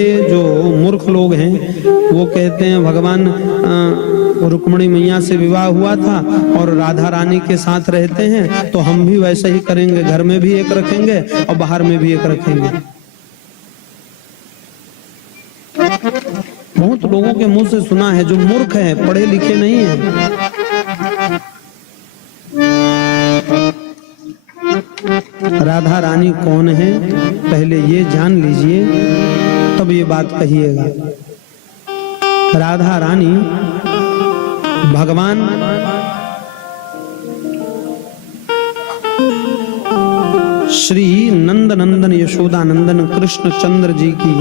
देखे जो मूर्ख लोग हैं वो कहते हैं भगवान रुक्मिणी मैया से विवाह हुआ था और राधा रानी के साथ रहते हैं, तो हम भी वैसे ही करेंगे, घर में भी एक रखेंगे और बाहर में भी एक रखेंगे। बहुत लोगों के मुंह से सुना है, जो मूर्ख है, पढ़े लिखे नहीं है। राधा रानी कौन है पहले ये जान लीजिए, तब ये बात कहिएगा। राधा रानी भगवान श्री नंद नंदन यशोदा नंदन कृष्ण चंद्र जी की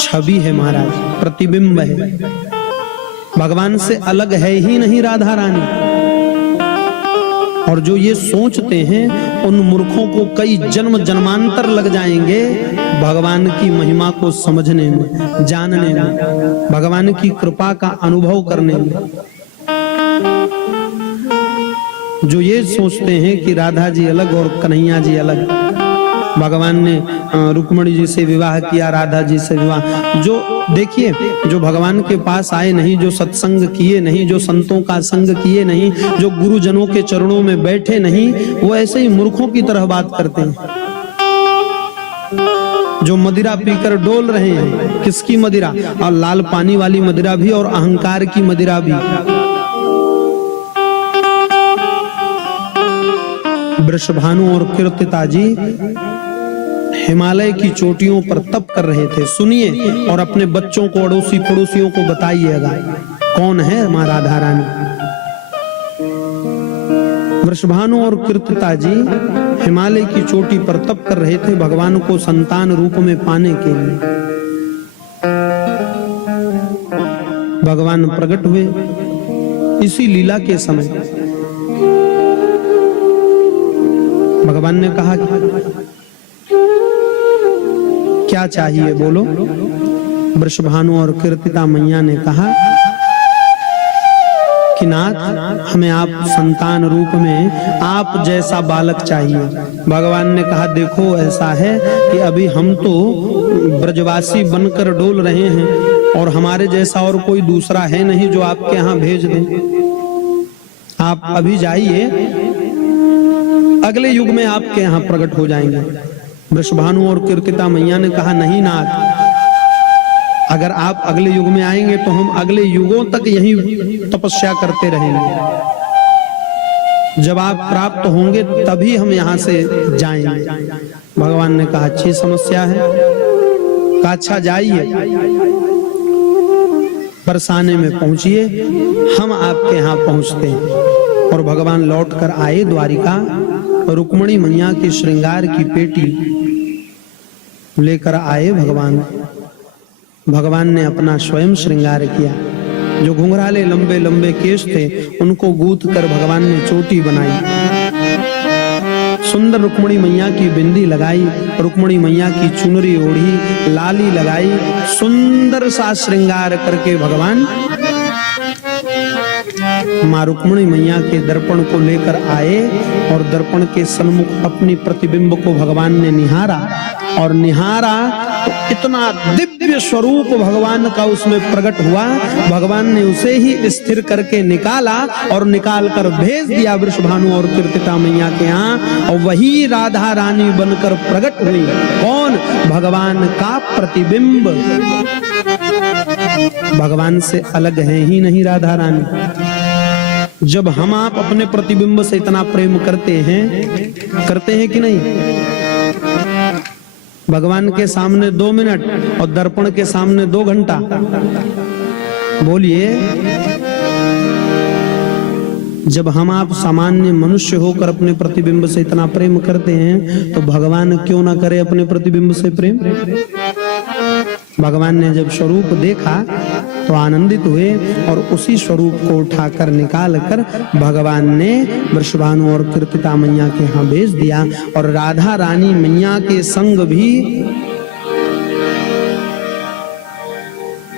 छवि है महाराज, प्रतिबिंब है। भगवान से अलग है ही नहीं राधा रानी। और जो ये सोचते हैं उन मूर्खों को कई जन्म जन्मांतर लग जाएंगे भगवान की महिमा को समझने में, जानने में, भगवान की कृपा का अनुभव करने में। जो ये सोचते हैं कि राधा जी अलग और कन्हैया जी अलग, भगवान ने रुक्मिणी जी से विवाह किया, राधा जी से विवाह। जो देखिए, जो भगवान के पास आए नहीं, जो सत्संग किए नहीं, जो संतों का संग किए नहीं, जो गुरुजनों के चरणों में बैठे नहीं, वो ऐसे ही मूर्खों की तरह बात करते हैं। जो मदिरा पीकर डोल रहे हैं, किसकी मदिरा? और लाल पानी वाली मदिरा भी और अहंकार की मदिरा भी। वृषभानु और कीर्तिता जी हिमालय की चोटियों पर तप कर रहे थे। सुनिए और अपने बच्चों को, अड़ोसी पड़ोसियों को बताइएगा कौन है मां राधा रानी। वृषभानु और कीर्तिता जी हिमालय की चोटी पर तप कर रहे थे भगवान को संतान रूप में पाने के लिए। भगवान प्रकट हुए इसी लीला के समय। भगवान ने कहा क्या चाहिए बोलो। वृषभानु और कीर्तिता मैया ने कहा कि नाथ, हमें आप संतान रूप में आप जैसा बालक चाहिए। भगवान ने कहा देखो, ऐसा है कि अभी हम तो ब्रजवासी बनकर डोल रहे हैं और हमारे जैसा और कोई दूसरा है नहीं जो आपके यहाँ भेज दे। आप अभी जाइए, अगले युग में आपके यहाँ प्रकट हो जाएंगे। वृषभानु और कीर्तिता मैया ने कहा नहीं नाथ, अगर आप अगले युग में आएंगे तो हम अगले युगों तक यही तपस्या करते रहेंगे। जब आप प्राप्त होंगे तभी हम यहाँ से जाएंगे। भगवान ने कहा अच्छी समस्या है। कहा अच्छा जाइए, बरसाने में पहुंचिए, हम आपके यहाँ पहुंचते हैं। और भगवान लौट कर आए द्वारिका। रुक्मिणी मैया की श्रृंगार की पेटी लेकर आए भगवान। भगवान ने अपना स्वयं श्रृंगार किया। जो घुंघराले लंबे लंबे केश थे उनको गूंथ कर भगवान ने चोटी बनाई। सुंदर रुक्मिणी मैया की बिंदी लगाई, रुक्मिणी मैया की चुनरी ओढ़ी, लाली लगाई, सुंदर सा श्रृंगार करके भगवान मां रुक्मिणी मैया के दर्पण को लेकर आए और दर्पण के सन्मुख अपनी प्रतिबिंब को भगवान ने निहारा। और निहारा तो इतना दिव्य स्वरूप भगवान का उसमें प्रकट हुआ। भगवान ने उसे ही स्थिर करके निकाला और निकाल कर भेज दिया वृषभानु और कीर्तिता मैया के यहाँ। और वही राधा रानी बनकर प्रकट हुई। कौन? भगवान का प्रतिबिंब। भगवान से अलग है ही नहीं राधा रानी। जब हम आप अपने प्रतिबिंब से इतना प्रेम करते हैं कि नहीं? भगवान के सामने 2 मिनट और दर्पण के सामने 2 घंटा। बोलिए, जब हम आप सामान्य मनुष्य होकर अपने प्रतिबिंब से इतना प्रेम करते हैं तो भगवान क्यों ना करे अपने प्रतिबिंब से प्रेम। भगवान ने जब स्वरूप देखा तो आनंदित हुए और उसी स्वरूप को उठाकर निकाल कर भगवान ने वृषभानु और कीर्तिता मैया के यहाँ भेज दिया। और राधा रानी मैया के संग भी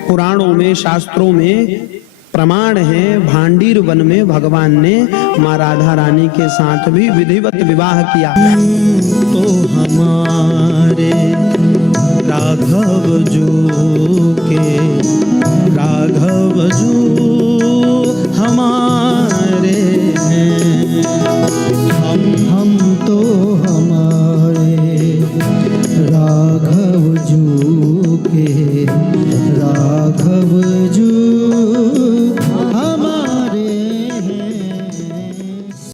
पुराणों में, शास्त्रों में प्रमाण है। भांडीर वन में भगवान ने मां राधा रानी के साथ भी विधिवत विवाह किया। तो हमारे राघव जो के राघव जो हमारे हैं, हम तो हमारे राघव